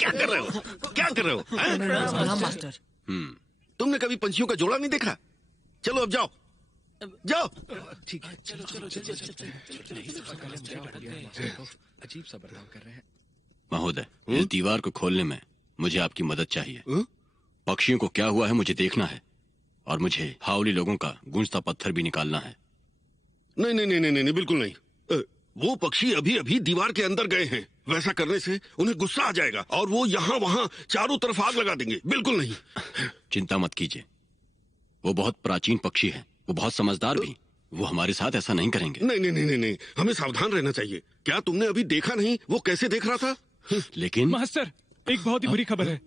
क्या कर रहे हो? क्या कर रहे हो? मास्टर, तुमने कभी पंछियों का जोड़ा नहीं देखा? चलो अब जाओ, जाओ। ठीक है, चलो अजीब सा बर्ताव कर रहे हैं। महोदय, इस दीवार को खोलने में मुझे आपकी मदद चाहिए। पक्षियों को क्या हुआ है मुझे देखना है, और मुझे हावली लोगों का गूंजता पत्थर भी निकालना है। नहीं नहीं नहीं नहीं नहीं, बिल्कुल नहीं। वो पक्षी अभी अभी दीवार के अंदर गए हैं। वैसा करने से उन्हें गुस्सा आ जाएगा और वो यहाँ वहाँ चारों तरफ आग लगा देंगे। बिल्कुल नहीं। चिंता मत कीजिए, वो बहुत प्राचीन पक्षी है, वो बहुत समझदार भी। वो हमारे साथ ऐसा नहीं करेंगे। नहीं नहीं नहीं नहीं, हमें सावधान रहना चाहिए। क्या तुमने अभी देखा नहीं वो कैसे देख रहा था? लेकिन मास्टर, एक बहुत ही बुरी खबर है,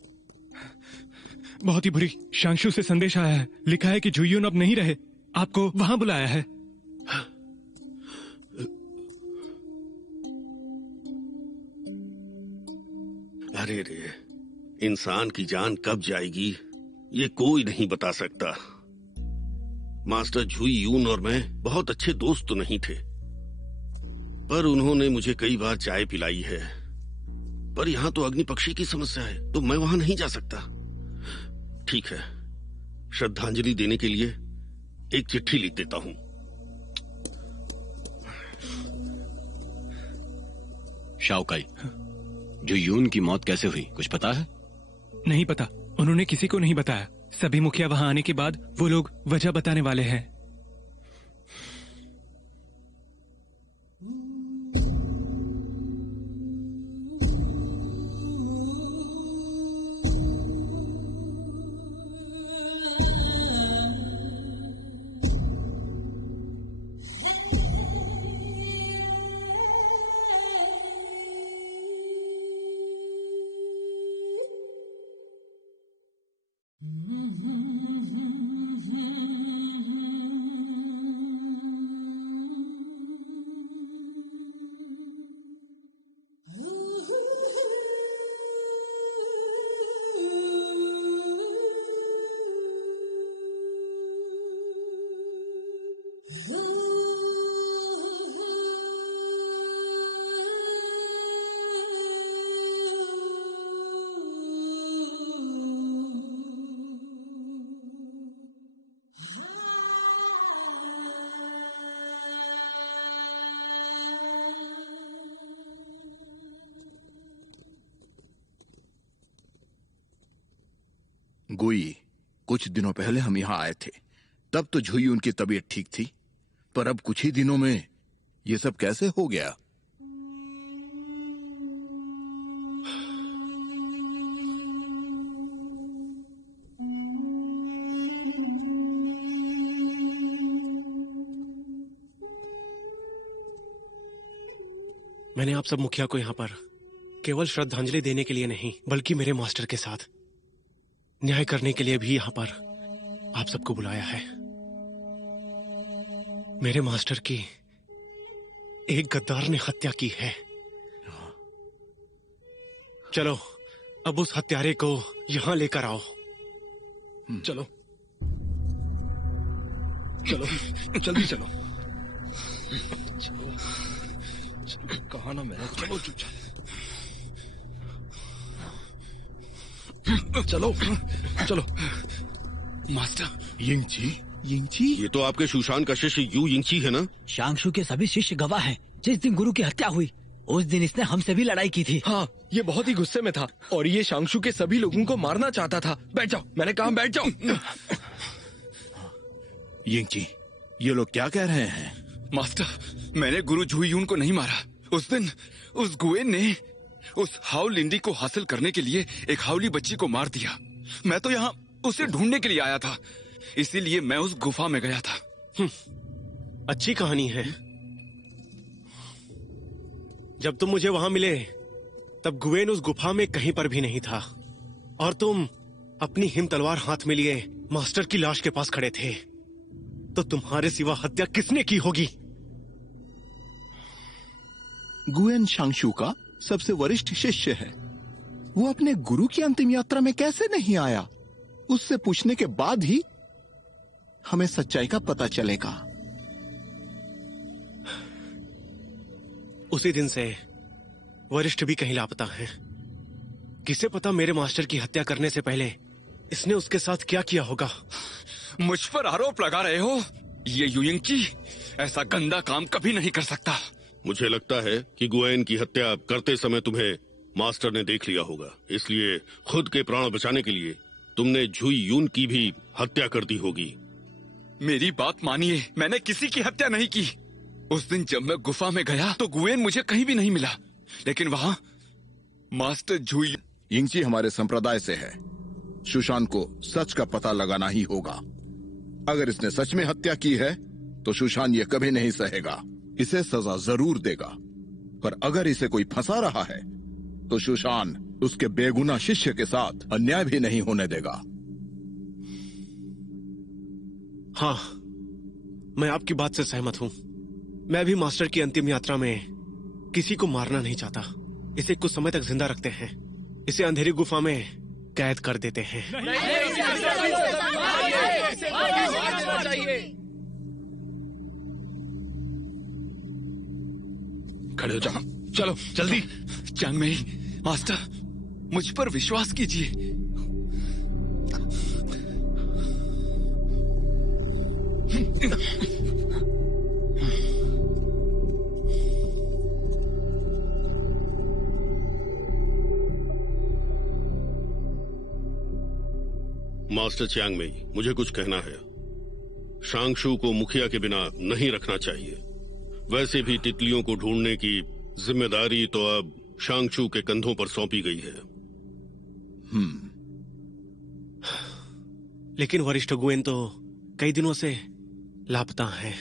बहुत ही बुरी। शांशु से संदेश आया है, लिखा है कि जुयून अब नहीं रहे, आपको वहां बुलाया है। अरे रे, इंसान की जान कब जाएगी ये कोई नहीं बता सकता। मास्टर झुई यून और मैं बहुत अच्छे दोस्त तो नहीं थे, पर उन्होंने मुझे कई बार चाय पिलाई है। पर यहाँ तो अग्नि पक्षी की समस्या है, तो मैं वहां नहीं जा सकता। ठीक है, श्रद्धांजलि देने के लिए एक चिट्ठी लिख देता हूँ। शाओकाई, जो यून की मौत कैसे हुई कुछ पता है? नहीं पता, उन्होंने किसी को नहीं बताया। सभी मुखिया वहां आने के बाद वो लोग वजह बताने वाले हैं। गुई, कुछ दिनों पहले हम यहाँ आए थे, तब तो झुई उनकी तबीयत ठीक थी, पर अब कुछ ही दिनों में ये सब कैसे हो गया? मैंने आप सब मुखिया को यहाँ पर केवल श्रद्धांजलि देने के लिए नहीं, बल्कि मेरे मास्टर के साथ न्याय करने के लिए भी यहाँ पर आप सबको बुलाया है। मेरे मास्टर की एक गद्दार ने हत्या की है। चलो अब उस हत्यारे को यहाँ लेकर आओ। चलो चलो जल्दी चलो। चलो चलो, कहा ना मैंने, चलो चुपचाप चलो चलो। मास्टर यिंगची ये तो आपके सुशांत का शिष्य यू यिंगची है ना? शांगशु के सभी शिष्य गवाह हैं। जिस दिन गुरु की हत्या हुई उस दिन इसने हमसे भी लड़ाई की थी। हाँ, ये बहुत ही गुस्से में था और ये शांगशु के सभी लोगों को मारना चाहता था। बैठ जाओ, मैंने कहा बैठ जाओ। यिंगची, ये लोग क्या कह रहे हैं? मास्टर, मैंने गुरु झुइयून को नहीं मारा। उस दिन उस गुएन ने उस हाउ लिंडी को हासिल करने के लिए एक हाउली बच्ची को मार दिया। मैं तो यहाँ उसे ढूंढने के लिए आया था, इसीलिए मैं उस गुफा में गया था। अच्छी कहानी है। जब तुम मुझे वहां मिले तब गुवेन उस गुफा में कहीं पर भी नहीं था और तुम अपनी हिम तलवार हाथ में लिए मास्टर की लाश के पास खड़े थे। तो तुम्हारे सिवा हत्या किसने की होगी? गुएन शांगशु का सबसे वरिष्ठ शिष्य है। वो अपने गुरु की अंतिम यात्रा में कैसे नहीं आया? उससे पूछने के बाद ही हमें सच्चाई का पता चलेगा। उसी दिन से वरिष्ठ भी कहीं लापता है। किसे पता मेरे मास्टर की हत्या करने से पहले इसने उसके साथ क्या किया होगा। मुझ पर आरोप लगा रहे हो? ये युयिंगची ऐसा गंदा काम कभी नहीं कर सकता। मुझे लगता है कि गुएन की हत्या करते समय तुम्हें मास्टर ने देख लिया होगा, इसलिए खुद के प्राण बचाने के लिए तुमने झुई यून की भी हत्या कर दी होगी। मेरी बात मानिए, मैंने किसी की हत्या नहीं की। उस दिन जब मैं गुफा में गया तो गुएन मुझे कहीं भी नहीं मिला, लेकिन वहां मास्टर झुई। यिंगची हमारे संप्रदाय से है। सुशांत को सच का पता लगाना ही होगा। अगर इसने सच में हत्या की है तो सुशांत ये कभी नहीं सहेगा, इसे सजा जरूर देगा। पर अगर इसे कोई फंसा रहा है तो सुशांत उसके बेगुनाह शिष्य के साथ अन्याय भी नहीं होने देगा। हाँ, मैं आपकी बात से सहमत हूँ। मैं भी मास्टर की अंतिम यात्रा में किसी को मारना नहीं चाहता। इसे कुछ समय तक जिंदा रखते हैं, इसे अंधेरी गुफा में कैद कर देते हैं। खड़े हो जाओ, चलो जल्दी। चांगमेई, मास्टर, मुझ पर विश्वास कीजिए। मास्टर चांगमेई, मुझे कुछ कहना है। शांगशु को मुखिया के बिना नहीं रखना चाहिए। वैसे भी तितलियों को ढूंढने की जिम्मेदारी तो अब शांगशु के कंधों पर सौंपी गई है। लेकिन वरिष्ठ गुएन तो कई दिनों से लापता है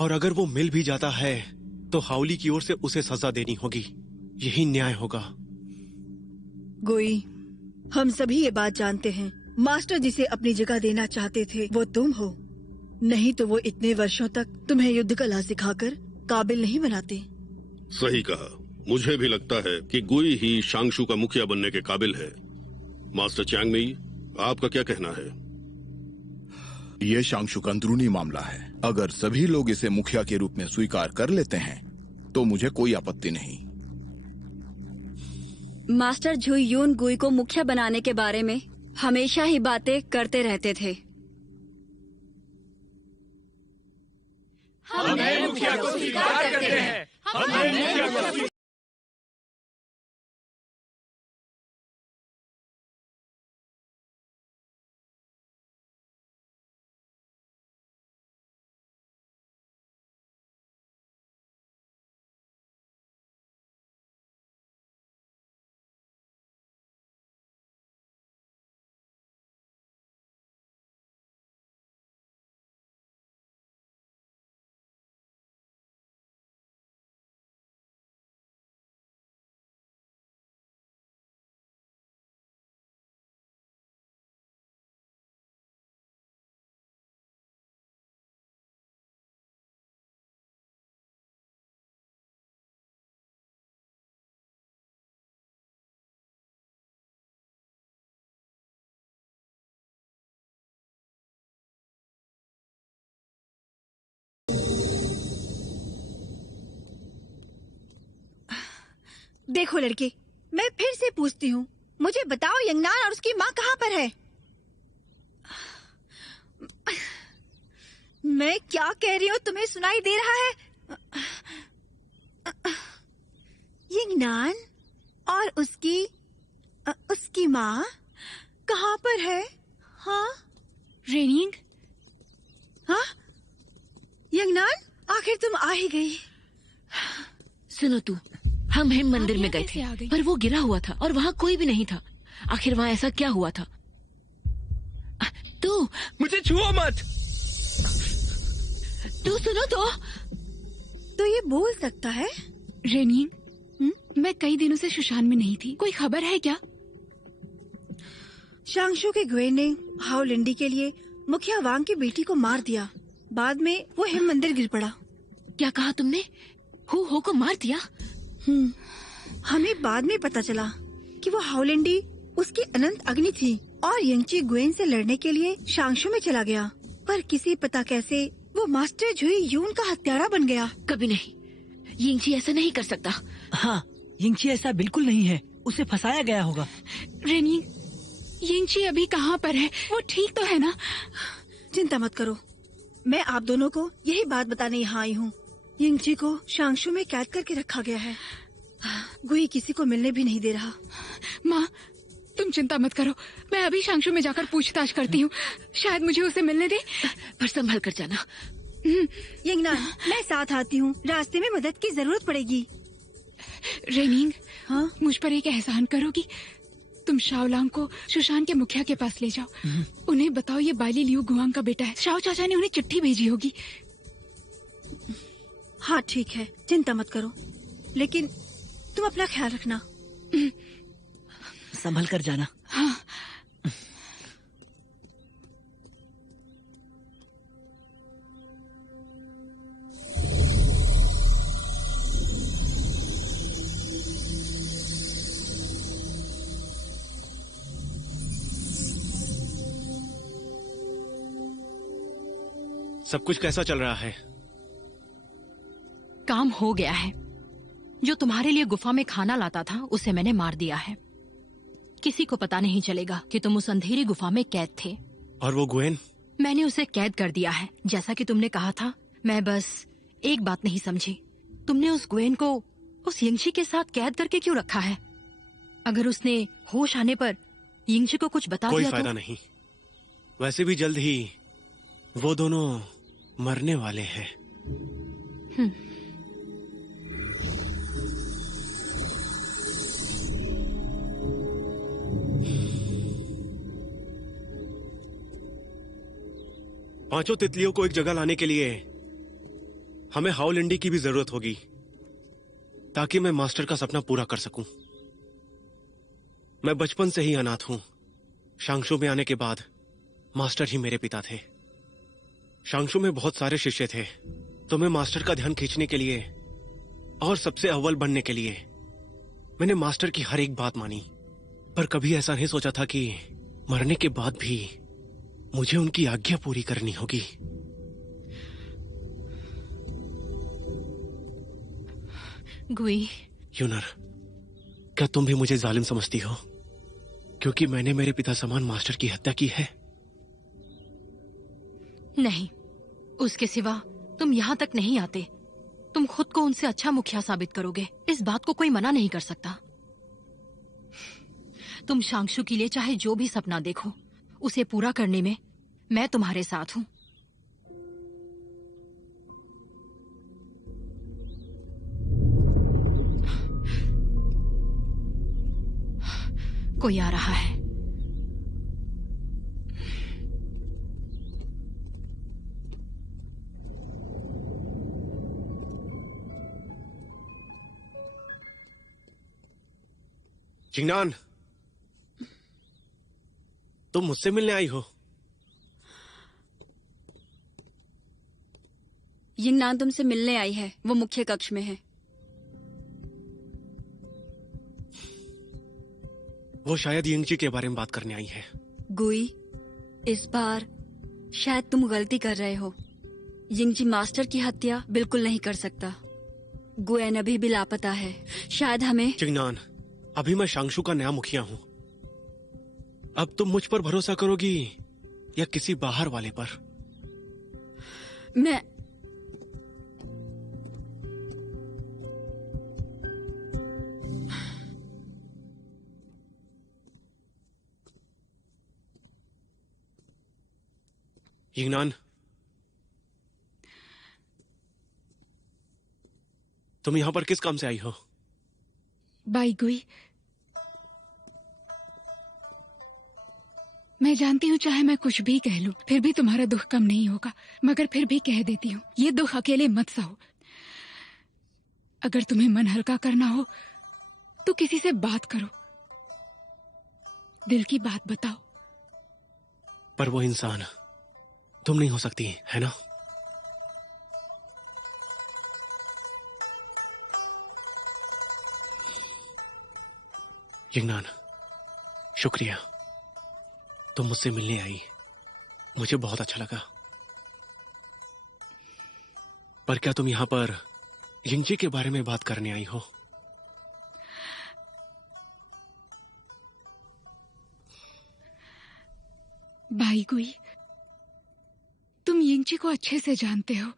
और अगर वो मिल भी जाता है तो हाउली की ओर से उसे सजा देनी होगी। यही न्याय होगा। गोई, हम सभी ये बात जानते हैं, मास्टर जिसे अपनी जगह देना चाहते थे वो तुम हो। नहीं तो वो इतने वर्षों तक तुम्हें युद्ध कला सिखाकर काबिल नहीं बनाते। सही कहा। मुझे भी लगता है कि गुई ही शांगशु का मुखिया बनने के काबिल है। मास्टर चांगमेई, आपका क्या कहना है? यह शांगशु का अंदरूनी मामला है। अगर सभी लोग इसे मुखिया के रूप में स्वीकार कर लेते हैं तो मुझे कोई आपत्ति नहीं। मास्टर झुई यून गुई को मुखिया बनाने के बारे में हमेशा ही बातें करते रहते थे। हम नए मुखिया को स्वीकार करते हैं। हम नए मुखिया को देखो लड़के, मैं फिर से पूछती हूँ, मुझे बताओ यंगनान और उसकी माँ कहाँ पर है? मैं क्या कह रही हूँ तुम्हें सुनाई दे रहा है? यंगनान और उसकी माँ कहाँ पर है? हाँ रेनिंग। हाँ यंगनान, आखिर तुम आ ही गई। सुनो तू, हम हिम मंदिर में गए थे पर वो गिरा हुआ था और वहाँ कोई भी नहीं था। आखिर वहाँ ऐसा क्या हुआ था? तू मुझे छुओ मत। तू सुनो तो ये बोल सकता है? रेनिंग, मैं कई दिनों से शुशान में नहीं थी, कोई खबर है क्या? शांगशु के गुए ने हाओ लिंडी के लिए मुखिया वांग की बेटी को मार दिया। बाद में वो हिम मंदिर गिर पड़ा। क्या कहा तुमने? हो को मार दिया? हमें बाद में पता चला कि वो हाओ लिंडी उसकी अनंत अग्नि थी और यंगची गुएन से लड़ने के लिए शांगशु में चला गया। पर किसी पता कैसे वो मास्टर झुई यून का हत्यारा बन गया। कभी नहीं, यिंगची ऐसा नहीं कर सकता। हाँ, यिंगची ऐसा बिल्कुल नहीं है, उसे फंसाया गया होगा। रेनिंग, यिंगची अभी कहाँ पर है? वो ठीक तो है ना? चिंता मत करो, मैं आप दोनों को यही बात बताने यहाँ आई हूँ। यिंगची को शांगशु में कैद करके रखा गया है। गुई किसी को मिलने भी नहीं दे रहा। माँ, तुम चिंता मत करो, मैं अभी शांगशु में जाकर पूछताछ करती हूँ। शायद मुझे उसे मिलने दे, पर संभल कर जाना। यंगनान, मैं साथ आती हूँ, रास्ते में मदद की जरूरत पड़ेगी। रेनिंग, हाँ? मुझ पर एक एहसान करोगी? तुम शाओलांग को शुशान के मुखिया के पास ले जाओ। उन्हें बताओ ये बाली लियू गुआंग का बेटा है। शाओ चाचा ने उन्हें चिट्ठी भेजी होगी। हाँ ठीक है, चिंता मत करो, लेकिन तुम अपना ख्याल रखना। संभल कर जाना। हाँ। सब कुछ कैसा चल रहा है? काम हो गया है। जो तुम्हारे लिए गुफा में खाना लाता था उसे मैंने मार दिया है। किसी को पता नहीं चलेगा कि तुम उस अंधेरी गुफा में कैद थे। और वो गुएन? मैंने उसे कैद कर दिया है, जैसा कि तुमने कहा था। मैं बस एक बात नहीं समझी, तुमने उस गुएन को उस यिंगची के साथ कैद करके क्यों रखा है? अगर उसने होश आने पर यिंगची को कुछ बता दिया कोई फायदा नहीं। वैसे भी जल्द ही वो दोनों मरने वाले हैं। पांचों तितलियों को एक जगह लाने के लिए हमें हाओ लिंडी की भी जरूरत होगी, ताकि मैं मास्टर का सपना पूरा कर सकूं। मैं बचपन से ही अनाथ हूं। शांगशु में आने के बाद मास्टर ही मेरे पिता थे। शांगशु में बहुत सारे शिष्य थे, तो मैं मास्टर का ध्यान खींचने के लिए और सबसे अव्वल बनने के लिए मैंने मास्टर की हर एक बात मानी। पर कभी ऐसा नहीं सोचा था कि मरने के बाद भी मुझे उनकी आज्ञा पूरी करनी होगी। गुई। यूनर, क्या तुम भी मुझे जालिम समझती हो क्योंकि मैंने मेरे पिता समान मास्टर की हत्या की है? नहीं, उसके सिवा तुम यहाँ तक नहीं आते। तुम खुद को उनसे अच्छा मुखिया साबित करोगे, इस बात को कोई मना नहीं कर सकता। तुम शांगशु के लिए चाहे जो भी सपना देखो, उसे पूरा करने में मैं तुम्हारे साथ हूं। कोई आ रहा है। जिंगनान, तुम मुझसे मिलने आई हो? यिंगनान तुमसे मिलने आई है, वो मुख्य कक्ष में है। वो शायद यिंगची के बारे में बात करने आई है। गुई, इस बार शायद तुम गलती कर रहे हो। यिंगची मास्टर की हत्या बिल्कुल नहीं कर सकता। गुएन अभी भी लापता है। शायद हमें। चिंगनान, अभी मैं शांगशु का नया मुखिया हूँ। अब तुम मुझ पर भरोसा करोगी या किसी बाहर वाले पर? मैं यिंगनान, तुम यहां पर किस काम से आई हो? बाईगुई, मैं जानती हूँ चाहे मैं कुछ भी कह लूं फिर भी तुम्हारा दुख कम नहीं होगा, मगर फिर भी कह देती हूँ ये दुख अकेले मत सहो। अगर तुम्हें मन हल्का करना हो तो किसी से बात करो, दिल की बात बताओ। पर वो इंसान तुम नहीं हो सकती, है ना? यिंगनान, शुक्रिया, तुम मुझसे मिलने आई, मुझे बहुत अच्छा लगा। पर क्या तुम यहां पर यिंगजी के बारे में बात करने आई हो? बाईगुई, तुम यिंगजी को अच्छे से जानते हो,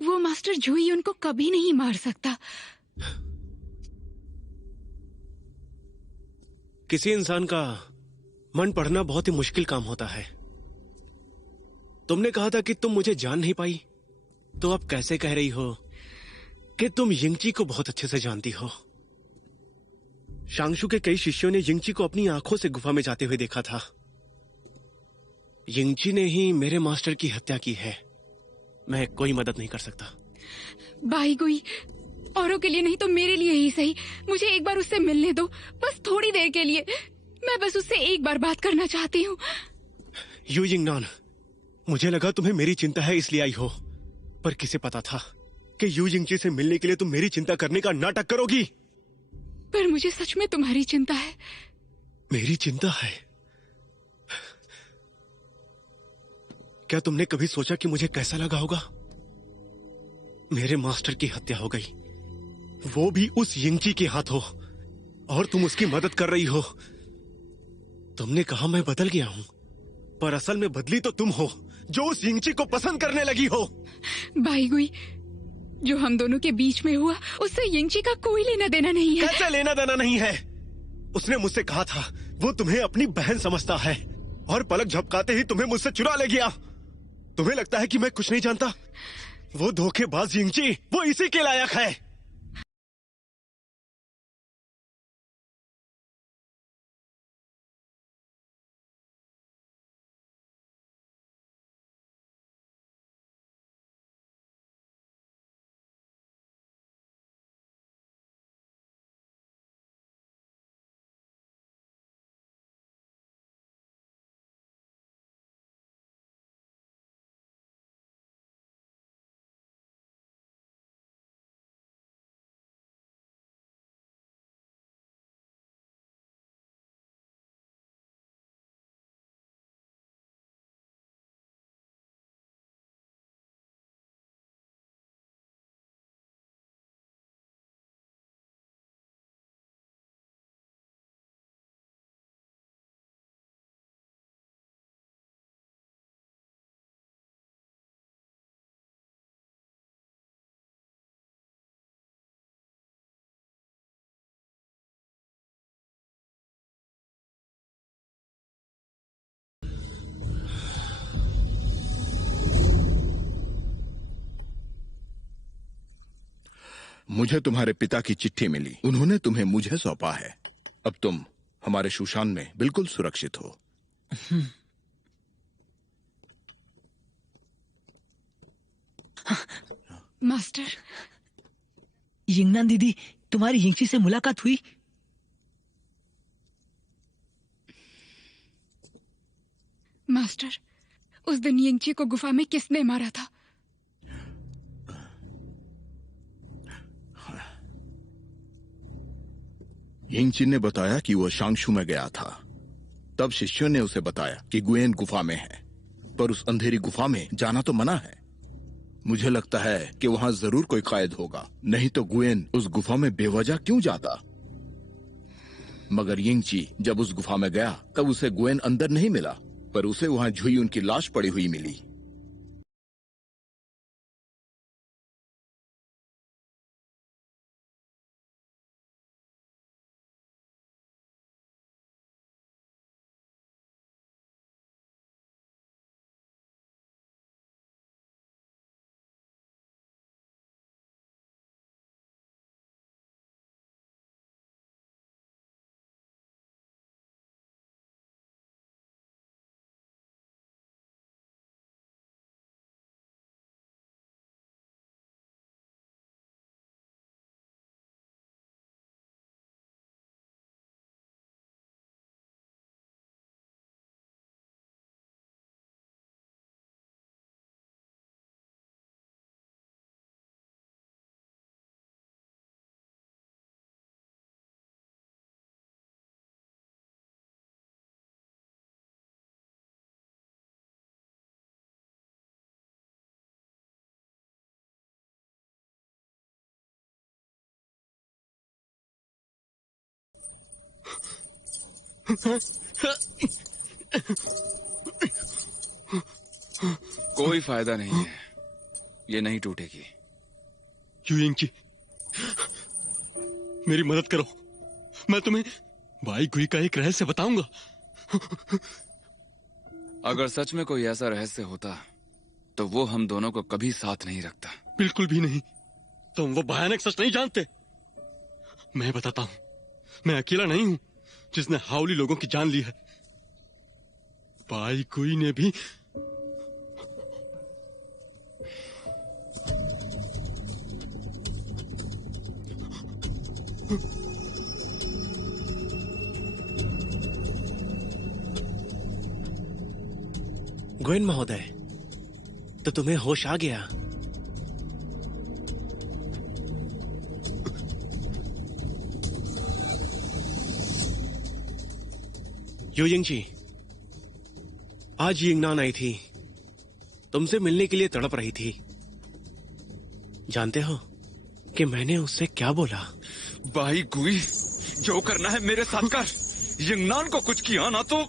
वो मास्टर जुई उनको कभी नहीं मार सकता। किसी इंसान का मन पढ़ना बहुत ही मुश्किल काम होता है। तुमने कहा था कि तुम मुझे जान नहीं पाई, तो अब कैसे कह रही हो कि तुम यिंगजी को बहुत अच्छे से जानती हो? शांगशु के कई शिष्यों ने यिंगजी को अपनी आंखों से गुफा में जाते हुए देखा था। यिंगजी ने ही मेरे मास्टर की हत्या की है। मैं कोई मदद नहीं कर सकता। बाईगुई, औरों के लिए नहीं तो मेरे लिए ही सही, मुझे एक बार उससे मिलने दो, बस थोड़ी देर के लिए। मैं बस उससे एक बार बात करना चाहती हूँ। यू यिंगनान, मुझे लगा तुम्हें मेरी चिंता है इसलिए आई हो, पर किसे पता था कि यू यिंगजी से मिलने के लिए तुम मेरी चिंता करने का नाटक करोगी। पर मुझे सच में तुम्हारी चिंता है। मेरी चिंता है? क्या तुमने कभी सोचा कि मुझे कैसा लगा होगा? मेरे मास्टर की हत्या हो गई, वो भी उस यिंगजी के हाथों, और तुम उसकी मदद कर रही हो। तुमने कहा मैं बदल गया हूं, पर असल में बदली तो तुम हो, जो उस यिंगजी को पसंद करने लगी हो। बाईगुई, जो हम दोनों के बीच में हुआ उससे यिंगजी का कोई लेना देना नहीं है। कैसे लेना देना नहीं है? उसने मुझसे कहा था वो तुम्हें अपनी बहन समझता है, और पलक झपकाते ही तुम्हें मुझसे चुरा ले गया। तुम्हें लगता है कि मैं कुछ नहीं जानता? वो धोखेबाज यिंगजी, वो इसी के लायक है। मुझे तुम्हारे पिता की चिट्ठी मिली, उन्होंने तुम्हें मुझे सौंपा है। अब तुम हमारे शुशान में बिल्कुल सुरक्षित हो। मास्टर, यिंगनान दीदी, तुम्हारी यिंगची से मुलाकात हुई? मास्टर, उस दिन यिंगची को गुफा में किसने मारा था? यिंगची ने बताया कि वह शांगशु में गया था। तब शिष्यों ने उसे बताया कि गुएन गुफा में है, पर उस अंधेरी गुफा में जाना तो मना है। मुझे लगता है कि वहाँ जरूर कोई कायद होगा, नहीं तो गुएन उस गुफा में बेवजह क्यों जाता। मगर यिंगची जब उस गुफा में गया तब उसे गुएन अंदर नहीं मिला, पर उसे वहाँ झुययून की लाश पड़ी हुई मिली। कोई फायदा नहीं है, ये नहीं टूटेगी। युयिंगची, मेरी मदद करो, मैं तुम्हें भाई गुई का एक रहस्य बताऊंगा। अगर सच में कोई ऐसा रहस्य होता तो वो हम दोनों को कभी साथ नहीं रखता। बिल्कुल भी नहीं, तुम वो भयानक सच नहीं जानते। मैं बताता हूं, मैं अकेला नहीं हूं जिसने हाउली लोगों की जान ली है। भाई गुई ने भी गुएन महोदय, तो तुम्हें होश आ गया? युयिंग जी, आज यिंगनान आई थी, तुमसे मिलने के लिए तड़प रही थी। जानते हो कि मैंने उससे क्या बोला? भाई गुई, जो करना है मेरे साथ कर। यिंगनान को कुछ किया ना तो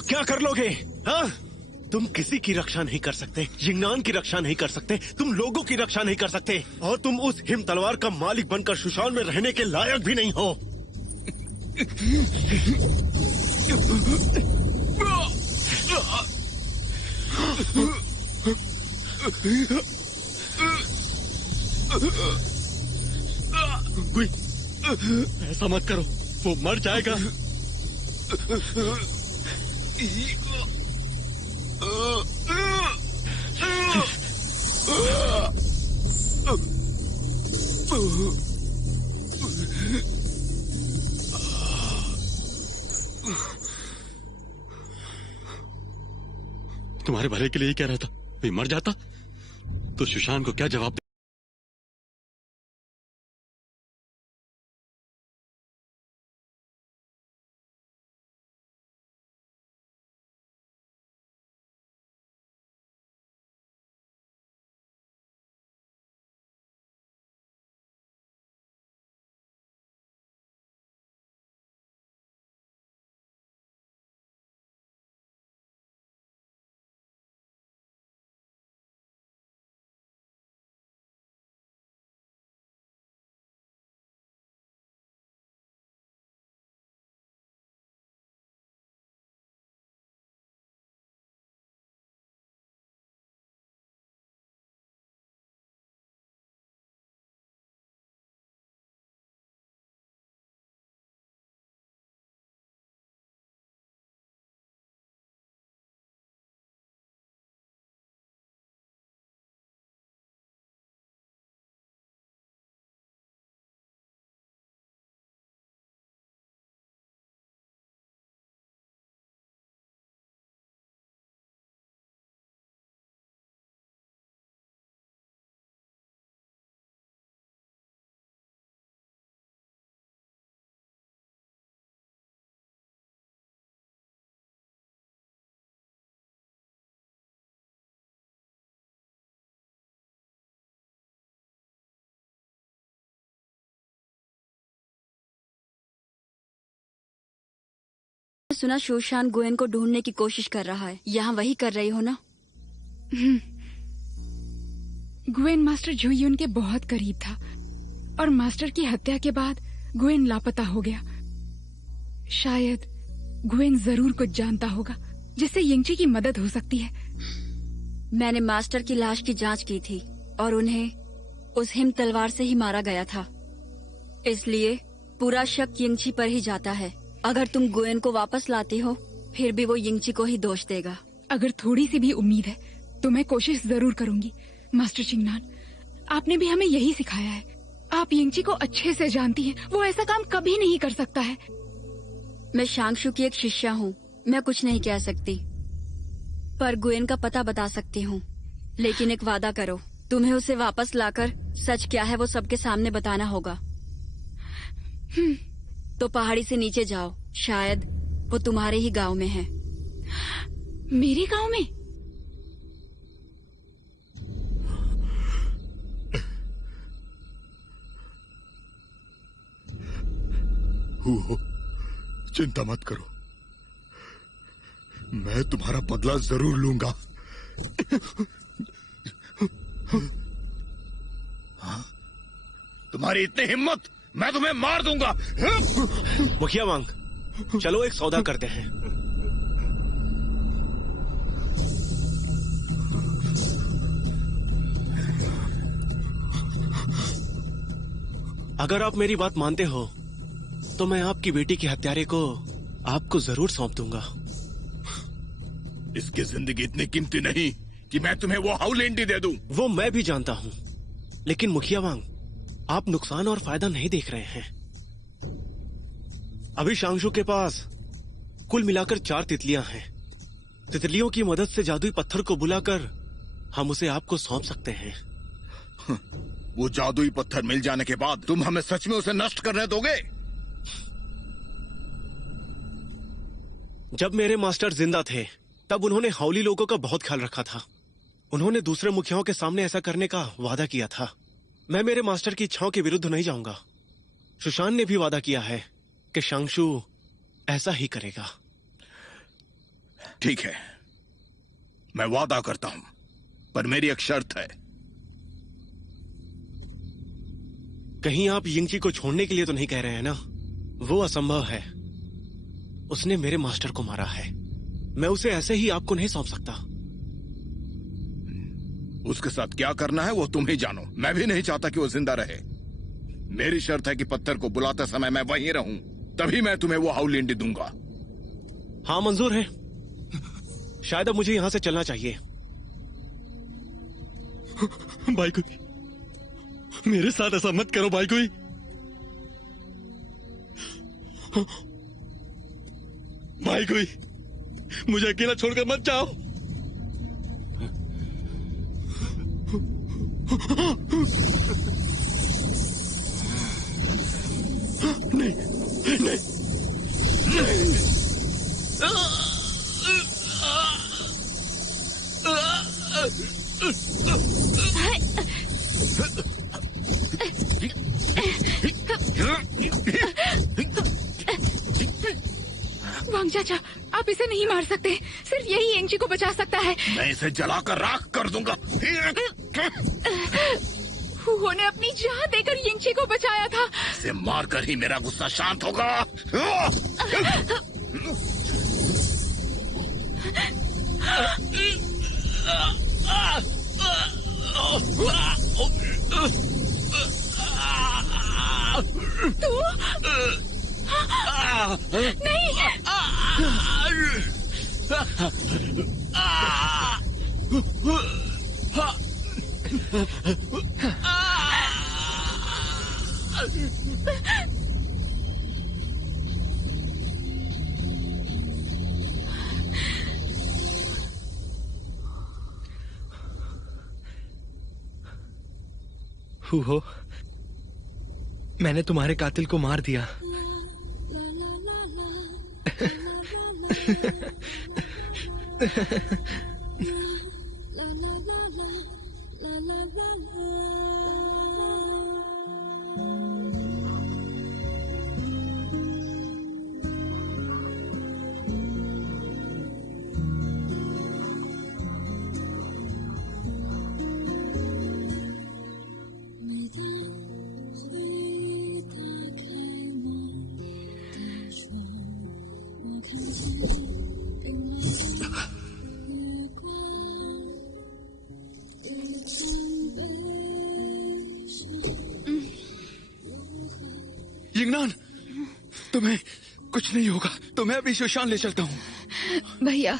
क्या कर लोगे? हाँ? तुम किसी की रक्षा नहीं कर सकते, यिंगनान की रक्षा नहीं कर सकते, तुम लोगों की रक्षा नहीं कर सकते, और तुम उस हिम तलवार का मालिक बनकर शुशान में रहने के लायक भी नहीं हो। गुई, ऐसा मत करो, वो मर जाएगा। तुम्हारे भले के लिए ही कह रहा था, भाई मर जाता तो सुशांत को क्या जवाब सुना शूशान गुएन को ढूंढने की कोशिश कर रहा है। यहाँ वही कर रही हो ना? गुएन मास्टर जुयून के बहुत करीब था और मास्टर की हत्या के बाद गुएन लापता हो गया। शायद गुएन जरूर कुछ जानता होगा जिससे यिंगची की मदद हो सकती है। मैंने मास्टर की लाश की जांच की थी और उन्हें उस हिम तलवार से ही मारा गया था, इसलिए पूरा शक यिंगची पर ही जाता है। अगर तुम गुएन को वापस लाती हो फिर भी वो यिंगची को ही दोष देगा। अगर थोड़ी सी भी उम्मीद है तो मैं कोशिश जरूर करूंगी। मास्टर चिंगनान, आपने भी हमें यही सिखाया है। आप यिंगची को अच्छे से जानती हैं, वो ऐसा काम कभी नहीं कर सकता है। मैं शांगशु की एक शिष्या हूँ, मैं कुछ नहीं कह सकती, पर गुएन का पता बता सकती हूँ। लेकिन एक वादा करो, तुम्हें उसे वापस लाकर सच क्या है वो सबके सामने बताना होगा। तो पहाड़ी से नीचे जाओ, शायद वो तुम्हारे ही गांव में है। मेरे गांव में? हो, चिंता मत करो, मैं तुम्हारा बदला जरूर लूंगा। तुम्हारी इतनी हिम्मत, मैं तुम्हें मार दूंगा। मुखिया वांग, चलो एक सौदा करते हैं। अगर आप मेरी बात मानते हो तो मैं आपकी बेटी के हत्यारे को आपको जरूर सौंप दूंगा। इसकी जिंदगी इतनी कीमती नहीं कि मैं तुम्हें वो हाउलेंडी दे दूं। वो मैं भी जानता हूँ, लेकिन मुखिया वांग, आप नुकसान और फायदा नहीं देख रहे हैं। अभी शांगशु के पास कुल मिलाकर 4 तितलियां हैं। तितलियों की मदद से जादुई पत्थर को बुलाकर हम उसे आपको सौंप सकते हैं। वो जादुई पत्थर मिल जाने के बाद तुम हमें सच में उसे नष्ट करने दोगे? जब मेरे मास्टर जिंदा थे तब उन्होंने हाउली लोगों का बहुत ख्याल रखा था। उन्होंने दूसरे मुखियाओं के सामने ऐसा करने का वादा किया था। मैं मेरे मास्टर की इच्छाओं के विरुद्ध नहीं जाऊंगा। सुशान ने भी वादा किया है कि शांगशु ऐसा ही करेगा। ठीक है, मैं वादा करता हूं, पर मेरी एक शर्त है। कहीं आप यिंगची को छोड़ने के लिए तो नहीं कह रहे हैं ना? वो असंभव है। उसने मेरे मास्टर को मारा है। मैं उसे ऐसे ही आपको नहीं सौंप सकता। उसके साथ क्या करना है वो तुम ही जानो। मैं भी नहीं चाहता कि वो जिंदा रहे। मेरी शर्त है कि पत्थर को बुलाते समय मैं वहीं रहूं, तभी मैं तुम्हें वो हाउलेंडी दूंगा। हाँ, मंजूर है। शायद अब मुझे यहां से चलना चाहिए। भाई कोई, मेरे साथ ऐसा मत करो भाई कोई। भाई कोई, मुझे अकेला छोड़कर मत जाओ। नहीं, नहीं, नहीं। वांग चाचा, आप इसे नहीं मार सकते। सिर्फ यही यिंगची को बचा सकता है। मैं इसे जलाकर राख कर दूंगा। हुहो ने अपनी जान देकर यिंगची को बचाया था। इसे मारकर ही मेरा गुस्सा शांत होगा। तू? नहीं। हुहो, मैंने तुम्हारे कातिल को मार दिया। यिंगनान, तुम्हें कुछ नहीं होगा तो मैं अभी सुशान ले चलता हूँ। भैया,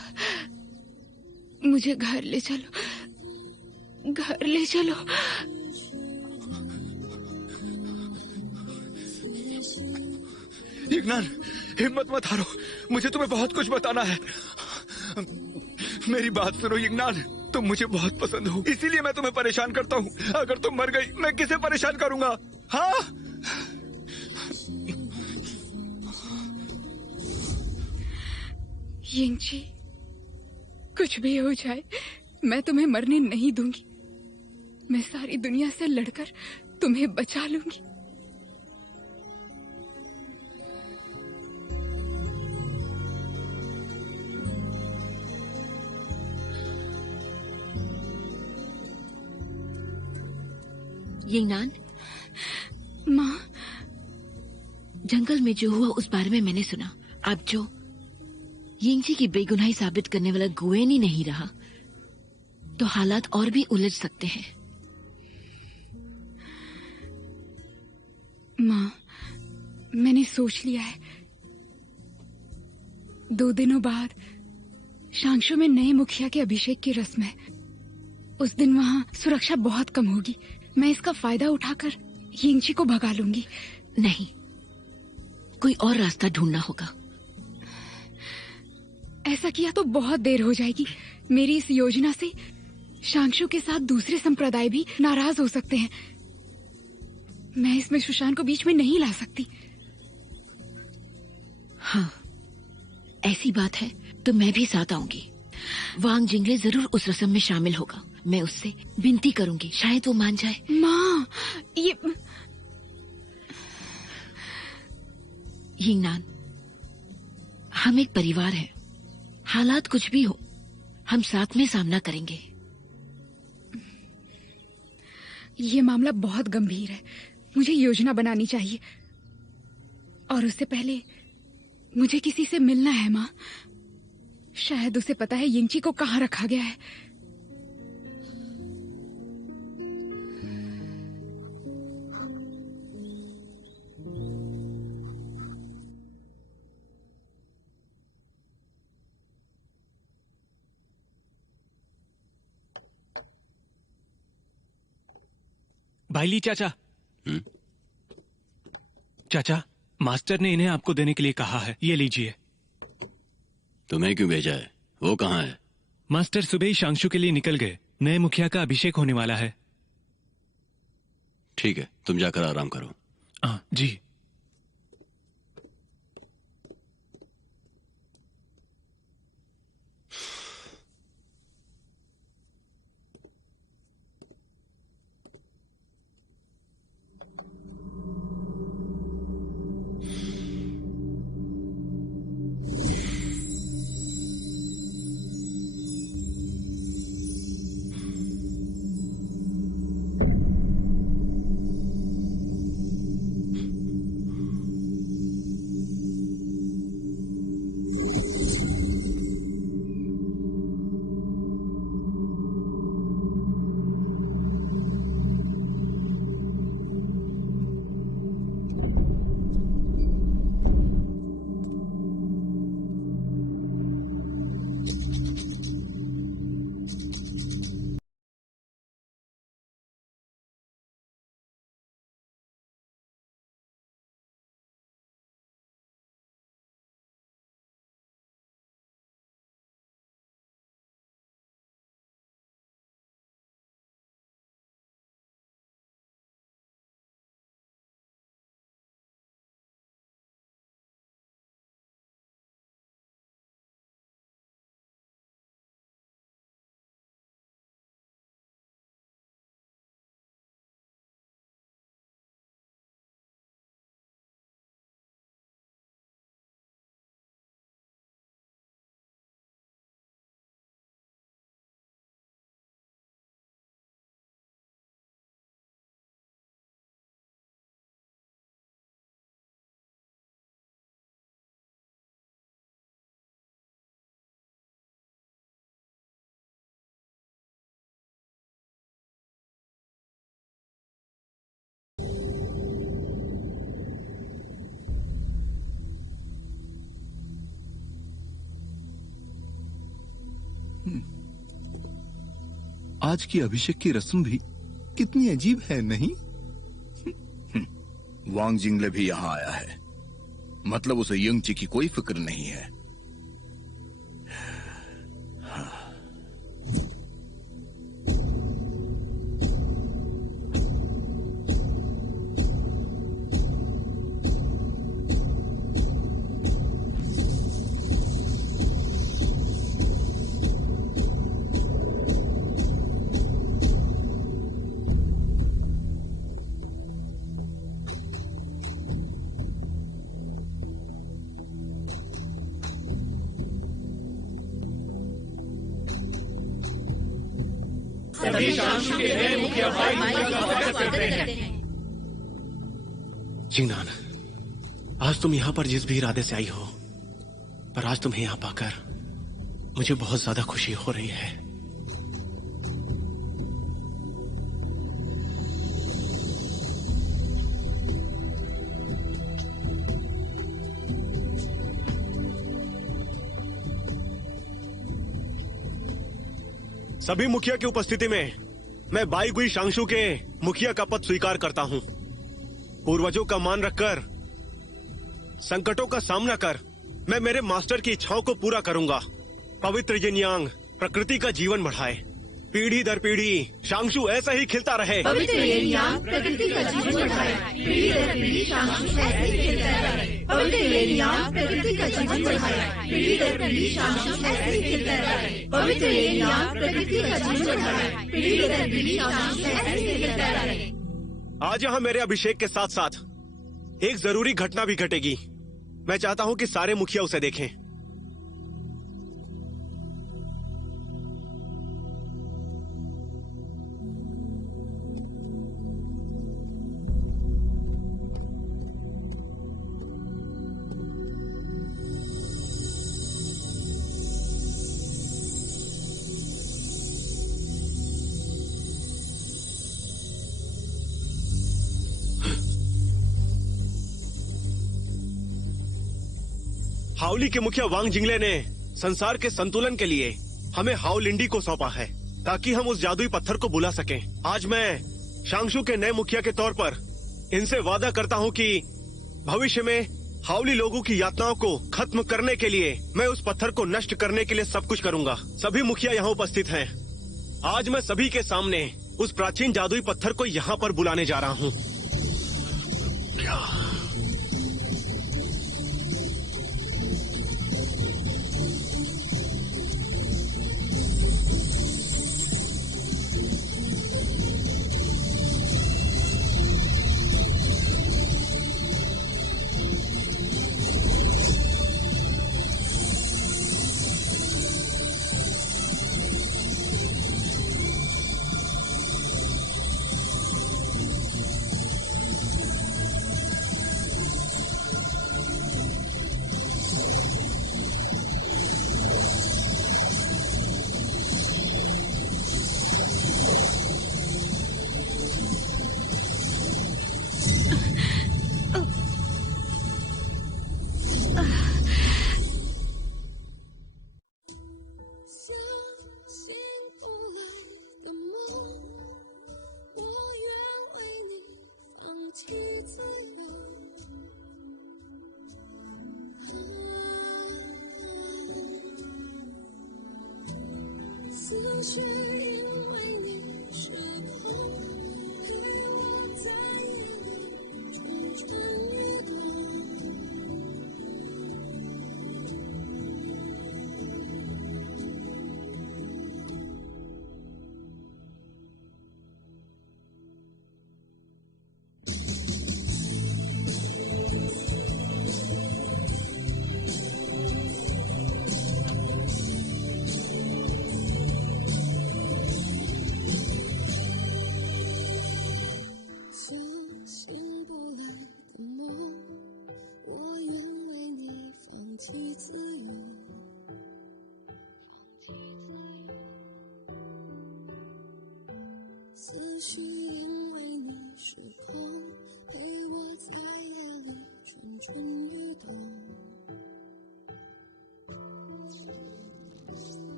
मुझे घर ले चलो, घर ले चलो। यिंगनान, हिम्मत मत हारो, मुझे तुम्हें बहुत कुछ बताना है। मेरी बात सुनो यिंगनान, तुम मुझे बहुत पसंद हो, इसीलिए मैं तुम्हें परेशान करता हूँ। अगर तुम मर गई, मैं किसे परेशान करूंगा? हाँ, यिंगची, कुछ भी हो जाए, मैं तुम्हें मरने नहीं दूंगी। मैं सारी दुनिया से लड़कर तुम्हें बचा लूंगी। यिंगनान, माँ, जंगल में जो हुआ उस बारे में मैंने सुना। अब जो यिंगची की बेगुनाही साबित करने वाला गुएन ही नहीं रहा, तो हालात और भी उलझ सकते हैं। माँ, मैंने सोच लिया है। 2 दिनों बाद शांगशु में नए मुखिया के अभिषेक की रस्म है। उस दिन वहाँ सुरक्षा बहुत कम होगी। मैं इसका फायदा उठाकर यिंगची को भगा लूंगी। नहीं, कोई और रास्ता ढूंढना होगा। ऐसा किया तो बहुत देर हो जाएगी। मेरी इस योजना से शांगशु के साथ दूसरे संप्रदाय भी नाराज हो सकते हैं। मैं इसमें सुशान को बीच में नहीं ला सकती। हाँ, ऐसी बात है तो मैं भी साथ आऊंगी। वांग जिंगले जरूर उस रस्म में शामिल होगा। मैं उससे विनती करूंगी, शायद वो मान जाए। माँ, ये यिंगनान, हम एक परिवार हैं। हालात कुछ भी हो, हम साथ में सामना करेंगे। ये मामला बहुत गंभीर है। मुझे योजना बनानी चाहिए, और उससे पहले मुझे किसी से मिलना है। माँ, शायद उसे पता है यिंगची को कहाँ रखा गया है। भाईली चाचा। चाचा, मास्टर ने इन्हें आपको देने के लिए कहा है, ये लीजिए। तुम्हें क्यों भेजा है? वो कहाँ है? मास्टर सुबह ही शांगशु के लिए निकल गए। नए मुखिया का अभिषेक होने वाला है। ठीक है, तुम जाकर आराम करो। जी। आज की अभिषेक की रस्म भी कितनी अजीब है, नहीं? वांग जिंगले भी यहाँ आया है, मतलब उसे यंगची की कोई फिक्र नहीं है। सभी शांशु के नए मुखिया भाई का स्वागत करते हैं। जिंगनान, आज तुम यहाँ पर जिस भी इरादे से आई हो, पर आज तुम्हें यहाँ पाकर मुझे बहुत ज्यादा खुशी हो रही है। सभी मुखिया की उपस्थिति में मैं बाईगुई शांशु के मुखिया का पद स्वीकार करता हूं। पूर्वजों का मान रखकर, संकटों का सामना कर, मैं मेरे मास्टर की इच्छाओं को पूरा करूंगा। पवित्र यिन यांग प्रकृति का जीवन बढ़ाए, पीढ़ी दर पीढ़ी शांशु ऐसा ही खिलता रहे। पवित्र यिन यांग प्रकृति का जीवन बढ़ाए, पीढ़ी दर पीढ़ी शांशु ऐसे ही खिलता रहे। पवित्र यिन यांग प्रकृति का जीवन बढ़ाए, पीढ़ी दर पीढ़ी शांशु ऐसे ही खिलता रहे। पवित्र यिन यांग प्रकृति का जीवन बढ़ाए, पीढ़ी दर पीढ़ी शांशु ऐसे ही खिलता रहे। आज यहाँ मेरे अभिषेक के साथ साथ एक जरूरी घटना भी घटेगी। मैं चाहता हूँ कि सारे मुखिया उसे देखें। हाउली के मुखिया वांग जिंगले ने संसार के संतुलन के लिए हमें हाउ लिंडी को सौंपा है, ताकि हम उस जादुई पत्थर को बुला सकें। आज मैं शांशु के नए मुखिया के तौर पर इनसे वादा करता हूं कि भविष्य में हाउली लोगों की यातनाओं को खत्म करने के लिए मैं उस पत्थर को नष्ट करने के लिए सब कुछ करूंगा। सभी मुखिया यहाँ उपस्थित हैं। आज मैं सभी के सामने उस प्राचीन जादुई पत्थर को यहाँ पर बुलाने जा रहा हूँ। क्या?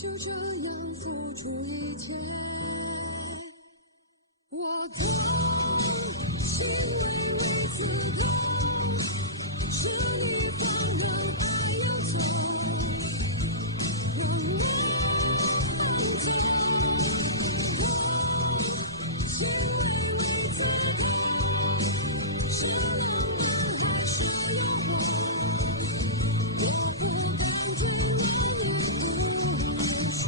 就这样付出一切。我痛，是为你此刻，是你放任爱有罪。我忘记了，是为你此刻，是我们还是有我，我不敢听你也不能说。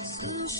思绪